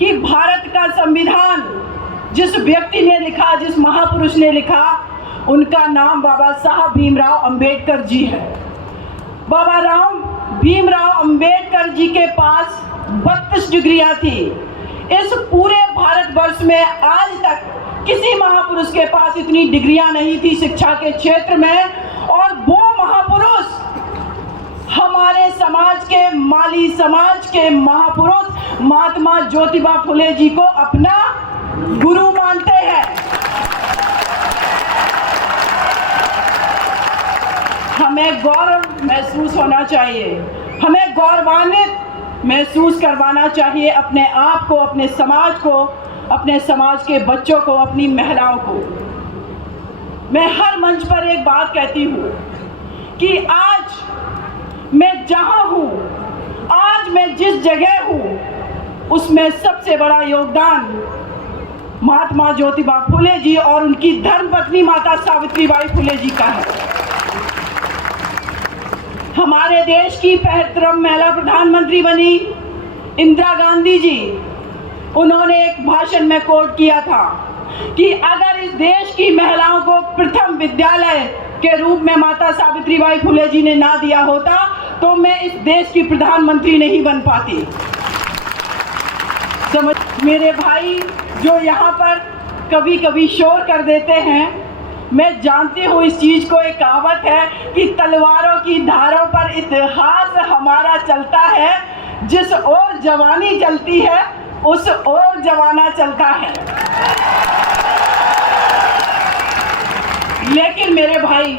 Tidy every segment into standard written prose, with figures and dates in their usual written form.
कि भारत का संविधान जिस व्यक्ति ने लिखा, जिस महापुरुष ने लिखा, उनका नाम बाबा साहब भीमराव अंबेडकर जी है। बाबा भीमराव अंबेडकर जी के पास 32 डिग्रियां थी। इस पूरे भारतवर्ष में आज तक किसी महापुरुष के पास इतनी डिग्रियां नहीं थी शिक्षा के क्षेत्र में। और वो महापुरुष हमारे समाज के, माली समाज के महापुरुष महात्मा ज्योतिबा फुले जी को अपना गुरु मानते हैं। हमें गौरव महसूस होना चाहिए, हमें गौरवान्वित महसूस करवाना चाहिए अपने आप को, अपने समाज को, अपने समाज के बच्चों को, अपनी महिलाओं को। मैं हर मंच पर एक बात कहती हूँ कि आज मैं जहाँ हूँ, आज मैं जिस जगह हूँ, उसमें सबसे बड़ा योगदान महात्मा ज्योतिबा फुले जी और उनकी धर्मपत्नी माता सावित्रीबाई फुले जी का है। हमारे देश की पहली महिला प्रधानमंत्री बनी इंदिरा गांधी जी, उन्होंने एक भाषण में कोट किया था कि अगर इस देश की महिलाओं को प्रथम विद्यालय के रूप में माता सावित्रीबाई फुले जी ने ना दिया होता तो मैं इस देश की प्रधानमंत्री नहीं बन पाती। समझ मेरे भाई जो यहाँ पर कभी कभी शोर कर देते हैं, मैं जानती हूँ इस चीज को। एक कहावत है कि तलवारों की धारों पर इतिहास हमारा चलता है, जिस ओर जवानी चलती है उस ओर जमाना चलता है। लेकिन मेरे भाई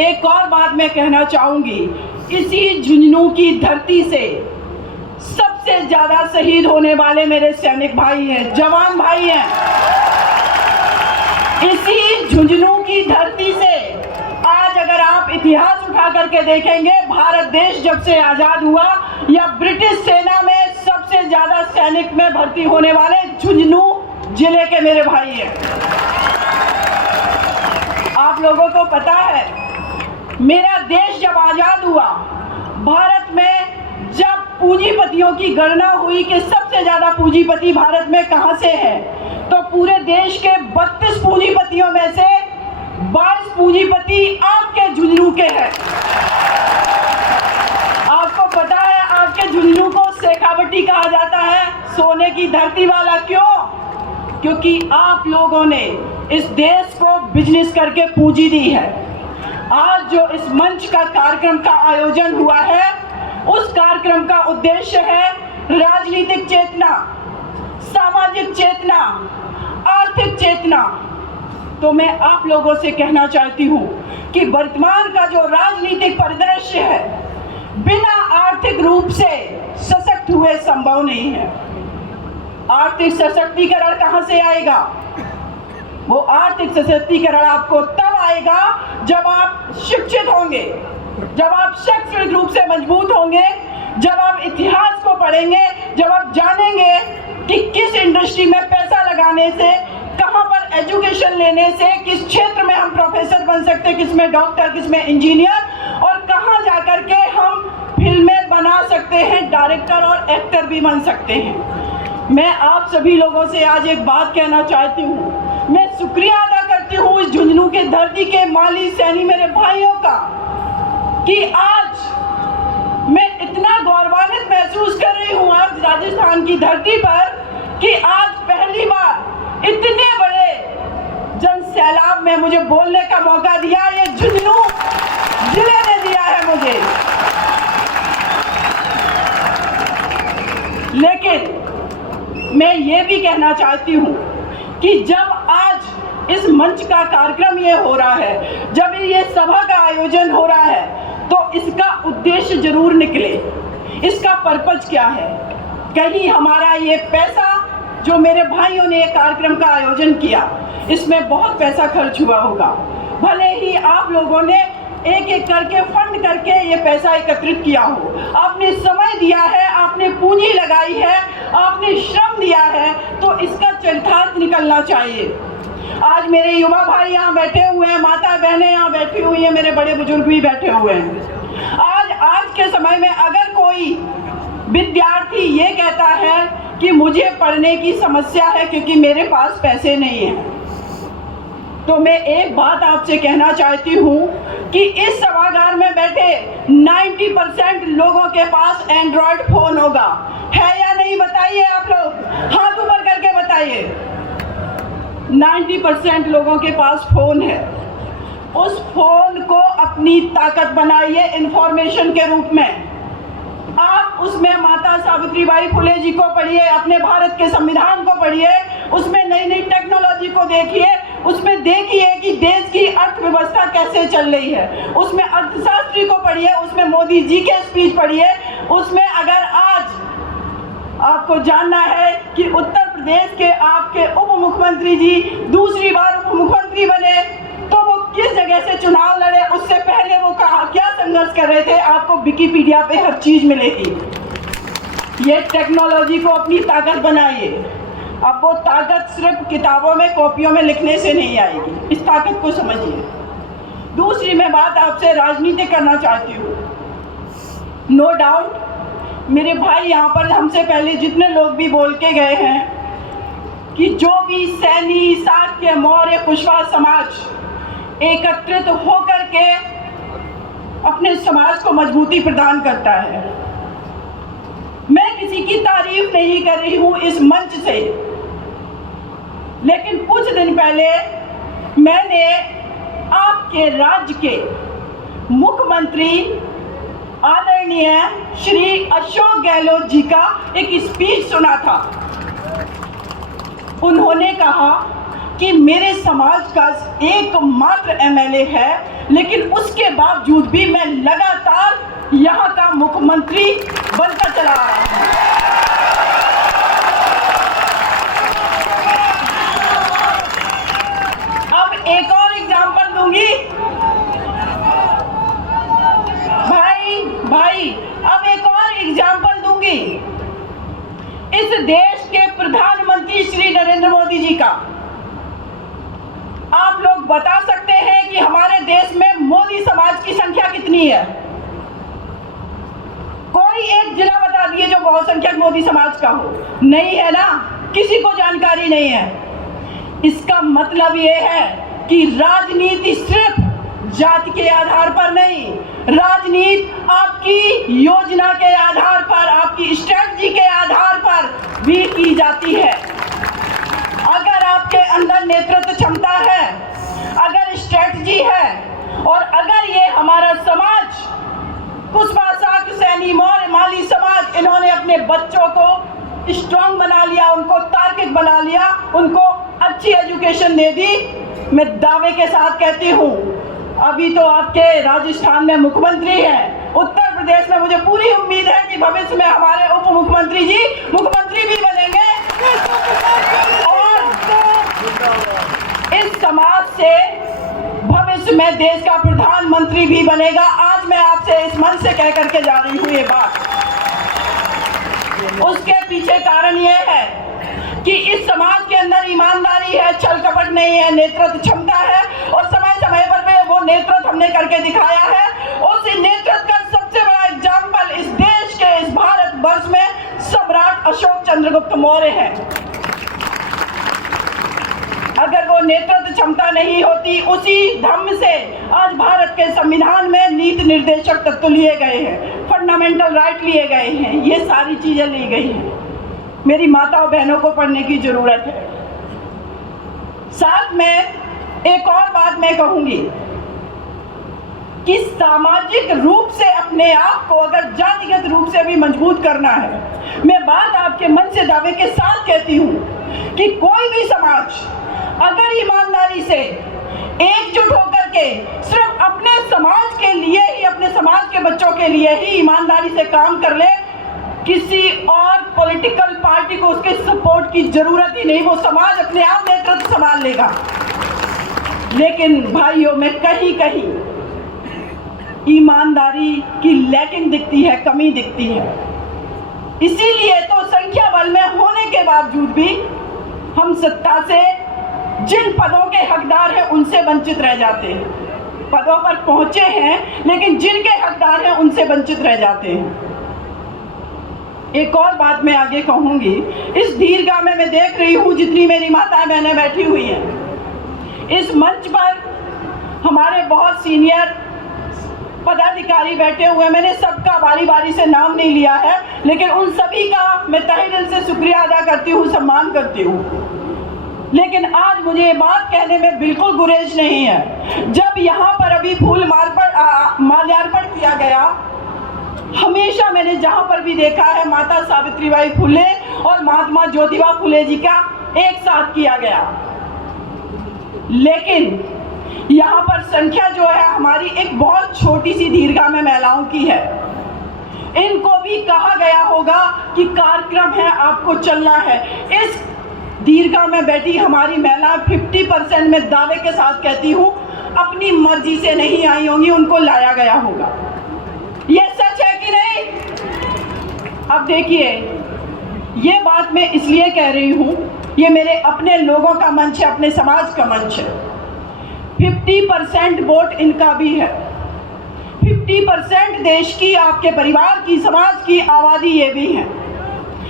एक और बात मैं कहना चाहूंगी, इसी झुंझुनू की धरती से सबसे ज्यादा शहीद होने वाले मेरे सैनिक भाई हैं, जवान भाई हैं। इसी झुंझुनू की धरती से आज अगर आप इतिहास उठा करके देखेंगे, भारत देश जब से आजाद हुआ या ब्रिटिश सेना में सबसे ज्यादा सैनिक में भर्ती होने वाले झुंझुनू जिले के मेरे भाई हैं। आप लोगों को पता है, मेरा देश जब आजाद हुआ, भारत में जब पूंजीपतियों की गणना हुई कि सबसे ज्यादा पूंजीपति भारत में कहां से है, तो पूरे देश के 32 पूंजीपतियों में से 22 पूंजीपति आपके झुंझुनू के हैं। आपको पता है आपके झुंझुनू को शेखावटी कहा जाता है, सोने की धरती वाला। क्यों? क्योंकि आप लोगों ने इस देश को बिजनेस करके पूंजी दी है। आज जो इस मंच का कार्यक्रम का आयोजन हुआ है, उस कार्यक्रम का उद्देश्य है राजनीतिक चेतना, सामाजिक चेतना, आर्थिक चेतना। तो मैं आप लोगों से कहना चाहती हूँ कि वर्तमान का जो राजनीतिक परिदृश्य है, बिना आर्थिक रूप से सशक्त हुए संभव नहीं है। आर्थिक सशक्तिकरण कहाँ से आएगा? वो आर्थिक सशक्तिकरण आपको तब आएगा जब आप शिक्षित होंगे, जब आप शैक्षणिक रूप से मजबूत होंगे, जब आप इतिहास को पढ़ेंगे, जब आप जानेंगे कि किस इंडस्ट्री में पैसा लगाने से, कहां पर एजुकेशन लेने से, किस क्षेत्र में हम प्रोफेसर बन सकते हैं, किस में डॉक्टर, किस में इंजीनियर, और कहां जाकर के हम फिल्में बना सकते हैं, डायरेक्टर और एक्टर भी बन सकते हैं। मैं आप सभी लोगों से आज एक बात कहना चाहती हूँ। मैं शुक्रिया अदा करती हूँ इस झुंझुनू के धरती के माली सैनी मेरे भाइयों का कि आज मैं इतना गौरवान्वित महसूस कर रही हूँ आज राजस्थान की धरती पर कि आज पहली बार इतने बड़े जन सैलाब में मुझे बोलने का मौका दिया, ये झुंझुनू जिले ने दिया है मुझे। लेकिन मैं ये भी कहना चाहती हूँ कि जब आज इस मंच का कार्यक्रम ये हो रहा है, जब ये सभा का आयोजन हो रहा है, तो इसका उद्देश्य जरूर निकले। इसका पर्पज क्या है? कहीं हमारा ये पैसा जो मेरे भाइयों ने ये कार्यक्रम का आयोजन किया, इसमें बहुत पैसा खर्च हुआ होगा। भले ही आप लोगों ने एक एक करके फंड करके ये पैसा एकत्रित किया हो, आपने समय दिया है, आपने पूंजी लगाई है, आपने श्रम दिया है, तो इसका चरितार्थ निकलना चाहिए। आज मेरे युवा भाई यहाँ बैठे हुए हैं, माता बहनें यहाँ बैठी हुई हैं, मेरे बड़े बुजुर्ग भी बैठे हुए हैं। आज के समय में अगर कोई विद्यार्थी ये कहता है कि मुझे पढ़ने की समस्या है क्योंकि मेरे पास पैसे नहीं हैं। तो मैं एक बात आपसे कहना चाहती हूँ कि इस सभागार में बैठे 90% लोगों के पास एंड्रॉयड फ़ोन होगा, है या नहीं? बताइए आप लोग, हाथ ऊपर करके बताइए। 90% लोगों के पास फ़ोन है। उस फ़ोन को अपनी ताकत बनाइए इंफॉर्मेशन के रूप में। आप उसमें माता सावित्रीबाई फुले जी को पढ़िए, अपने भारत के संविधान को पढ़िए, उसमें नई नई टेक्नोलॉजी को देखिए, उसमें देखिए कि देश की अर्थव्यवस्था कैसे चल रही है, उसमें अर्थशास्त्री को पढ़िए, उसमें मोदी जी के स्पीच पढ़िए। उसमें अगर आज आपको जानना है कि उत्तर प्रदेश के आपके उप मुख्यमंत्री जी दूसरी बार उप मुख्यमंत्री बने तो वो किस जगह से चुनाव लड़े, उससे पहले वो क्या संघर्ष कर रहे थे, आपको विकिपीडिया पे हर चीज मिलेगी। ये टेक्नोलॉजी को अपनी ताकत बनाइए। अब वो ताकत सिर्फ किताबों में कॉपियों में लिखने से नहीं आएगी, इस ताकत को समझिए। दूसरी मैं बात आपसे राजनीति करना चाहती हूँ। नो डाउट मेरे भाई यहाँ पर हमसे पहले जितने लोग भी बोल के गए हैं कि जो भी सैनी, शाक्य, मौर्य, कुशवाहा समाज एकत्रित होकर के अपने समाज को मजबूती प्रदान करता है। मैं किसी की तारीफ नहीं कर रही हूं इस मंच से, लेकिन कुछ दिन पहले मैंने आपके राज्य के मुख्यमंत्री आदरणीय श्री अशोक गहलोत जी का एक स्पीच सुना था। उन्होंने कहा कि मेरे समाज का एकमात्र एमएलए है, लेकिन उसके बावजूद भी मैं लगातार यहाँ का मुख्यमंत्री बनता चला रहा हूँ। अब एक और एग्जाम्पल दूंगी भाई, अब एक और एग्जाम्पल दूंगी इस देश के प्रधानमंत्री श्री नरेंद्र मोदी जी का। आप लोग बता सकते हैं कि हमारे देश में मोदी समाज की संख्या कितनी है? कोई एक जिला बता दिए जो बहुसंख्यक मोदी समाज का हो। नहीं है ना, किसी को जानकारी नहीं है। इसका मतलब यह है कि राजनीति सिर्फ जाति के आधार पर नहीं, राजनीति आपकी योजना के आधार पर, आपकी स्ट्रेटजी के आधार पर भी की जाती है। अगर आपके अंदर नेतृत्व क्षमता है, अगर स्ट्रेटजी है, और अगर ये हमारा समाज कुशवाहा, शाक्य, सैनी, मौर्य, माली समाज, इन्होंने अपने बच्चों को स्ट्रांग बना लिया, उनको तार्किक बना लिया, उनको अच्छी एजुकेशन दे दी, मैं दावे के साथ कहती हूँ अभी तो आपके राजस्थान में मुख्यमंत्री हैं, उत्तर प्रदेश में मुझे पूरी उम्मीद है कि भविष्य में हमारे उप मुख्यमंत्री जी मुख्यमंत्री भी बनेंगे और इस समाज से भविष्य में देश का प्रधानमंत्री भी बनेगा। आज मैं आपसे इस मन से कह करके जा रही हूँ ये बात। उसके पीछे कारण ये है कि इस समाज के अंदर ईमानदारी है, छल कपट नहीं है, नेतृत्व क्षमता है, और समय समय पर वो नेतृत्व हमने करके दिखाया है। उस नेतृत्व का सबसे बड़ा एग्जाम्पल इस देश के, इस भारत वर्ष में सम्राट अशोक चंद्रगुप्त मौर्य है। अगर वो नेतृत्व क्षमता नहीं होती, उसी धम्म से आज भारत के संविधान में नीति निर्देशक तत्व लिए गए हैं, फंडामेंटल राइट लिए गए हैं, ये सारी चीजें ली गई हैं। मेरी माताओं बहनों को पढ़ने की जरूरत है। साथ में एक और बात मैं कहूंगी कि सामाजिक रूप से अपने आप को अगर जातिगत रूप से भी मजबूत करना है, मैं बात आपके मन से दावे के साथ कहती हूं कि कोई भी समाज अगर ईमानदारी से एकजुट होकर के सिर्फ अपने समाज के लिए ही, अपने समाज के बच्चों के लिए ही ईमानदारी से काम कर ले, किसी और पॉलिटिकल पार्टी को उसके सपोर्ट की जरूरत ही नहीं, वो समाज अपने आप नेतृत्व संभाल लेगा। लेकिन भाइयों में कहीं कहीं ईमानदारी की लैकिंग दिखती है, कमी दिखती है। इसीलिए तो संख्या बल में होने के बावजूद भी हम सत्ता से जिन पदों के हकदार हैं उनसे वंचित रह जाते हैं। पदों पर पहुंचे हैं लेकिन जिनके हकदार हैं उनसे वंचित रह जाते हैं। एक और बात मैं आगे कहूंगी। इस दीर्घा में मैं देख रही हूँ जितनी मेरी माताएं बहनें बैठी हुई हैं, इस मंच पर हमारे बहुत सीनियर पदाधिकारी बैठे हुए हैं। मैंने सबका बारी बारी से नाम नहीं लिया है, लेकिन उन सभी का मैं तहे दिल से शुक्रिया अदा करती हूँ, सम्मान करती हूँ। लेकिन आज मुझे ये बात कहने में बिल्कुल गुरेज नहीं है। जब यहाँ पर अभी फूल माल्यार्पण किया गया, हमेशा मैंने जहाँ पर भी देखा है माता सावित्रीबाई फुले और महात्मा ज्योतिबा फुले जी का एक साथ किया गया, लेकिन यहाँ पर संख्या जो है हमारी एक बहुत छोटी सी दीर्घा में महिलाओं की है। इनको भी कहा गया होगा कि कार्यक्रम है, आपको चलना है। इस दीर्घा में बैठी हमारी महिला 50% में दावे के साथ कहती हूँ अपनी मर्जी से नहीं आई होंगी, उनको लाया गया होगा। ये सच है कि नहीं? अब देखिए, ये बात मैं इसलिए कह रही हूँ, ये मेरे अपने लोगों का मंच है, अपने समाज का मंच है। 50% वोट इनका भी है, 50% देश की, आपके परिवार की, समाज की आबादी ये भी है।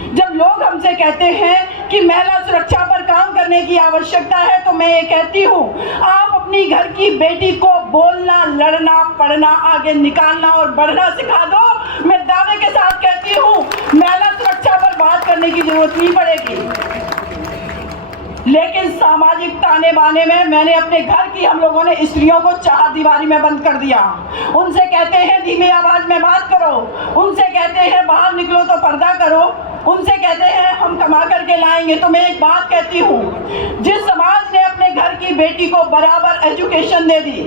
जब लोग हमसे कहते हैं कि महिला सुरक्षा पर काम करने की आवश्यकता है, तो मैं ये कहती हूँ आप अपनी घर की बेटी को बोलना, लड़ना, पढ़ना, आगे निकालना और बढ़ना सिखा दो। मैं दावे के साथ कहती हूँ महिला सुरक्षा पर बात करने की जरूरत नहीं पड़ेगी। लेकिन सामाजिक ताने बाने में मैंने अपने घर की, हम लोगों ने स्त्रियों को चार दीवारी में बंद कर दिया। उनसे कहते हैं धीमी आवाज में बात करो, उनसे कहते हैं बाहर निकलो तो पर्दा करो, उनसे कहते हैं हम कमा करके लाएंगे। तो मैं एक बात कहती हूँ, जिस समाज ने अपने घर की बेटी को बराबर एजुकेशन दे दी,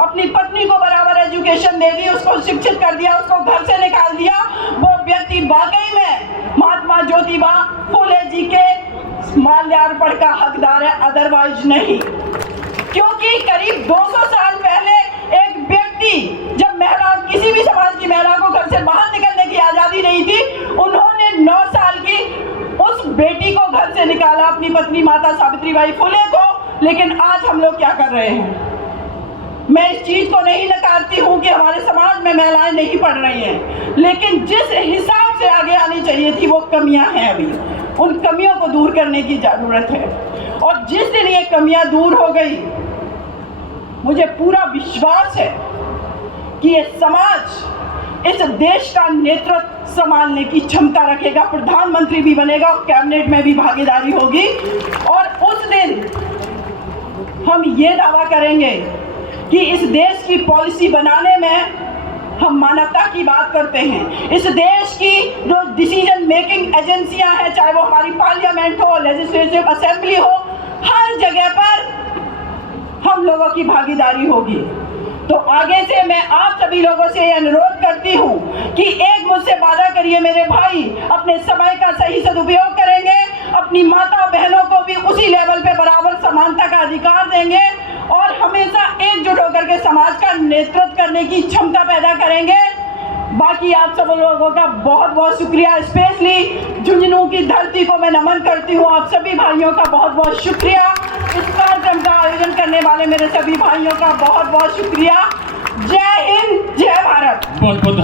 अपनी पत्नी को बराबर एजुकेशन दे दी, उसको शिक्षित कर दिया, उसको घर से निकाल दिया, वो व्यक्ति वाकई में महात्मा ज्योतिबा फुले जी के माल्यार्पण का हकदार है, अदरवाइज नहीं। क्योंकि करीब 200 साल पहले एक व्यक्ति, जब महिला, किसी भी समाज की महिला को घर से बाहर निकलने की आजादी नहीं थी, उन्होंने 9 साल की उस बेटी को घर से निकाला, अपनी पत्नी माता सावित्रीबाई फुले को। लेकिन आज हम लोग क्या कर रहे हैं? मैं इस चीज को नहीं नकारती हूँ कि हमारे समाज में महिलाएं नहीं पढ़ रही हैं, लेकिन जिस हिसाब से आगे आनी चाहिए थी वो कमियां हैं। अभी उन कमियों को दूर करने की जरूरत है, और जिस दिन ये कमियां दूर हो गई, मुझे पूरा विश्वास है कि ये समाज इस देश का नेतृत्व संभालने की क्षमता रखेगा, प्रधानमंत्री भी बनेगा, कैबिनेट में भी भागीदारी होगी। और उस दिन हम ये दावा करेंगे कि इस देश की पॉलिसी बनाने में हम मानवता की बात करते हैं। इस देश की जो डिसीजन मेकिंग एजेंसियां हैं, चाहे वो हमारी पार्लियामेंट हो, लेजिस्लेटिव असेंबली हो, हर जगह पर हम लोगों की भागीदारी होगी। तो आगे से मैं आप सभी लोगों से अनुरोध करती हूँ कि एक मुझसे वादा करिए मेरे भाई, अपने समय का सही सदुपयोग करेंगे, अपनी माता बहनों को भी उसी लेवल पे बराबर समानता का अधिकार देंगे, और हमेशा एकजुट होकर के समाज का नेतृत्व करने की क्षमता पैदा करेंगे। बाकी आप सब लोगों का बहुत बहुत शुक्रिया। स्पेशली झुंझुनू की धरती को मैं नमन करती हूँ। आप सभी भाइयों का बहुत बहुत शुक्रिया। इस कार्यक्रम का आयोजन करने वाले मेरे सभी भाइयों का बहुत बहुत शुक्रिया। जय हिंद, जय भारत। बहुत बहुत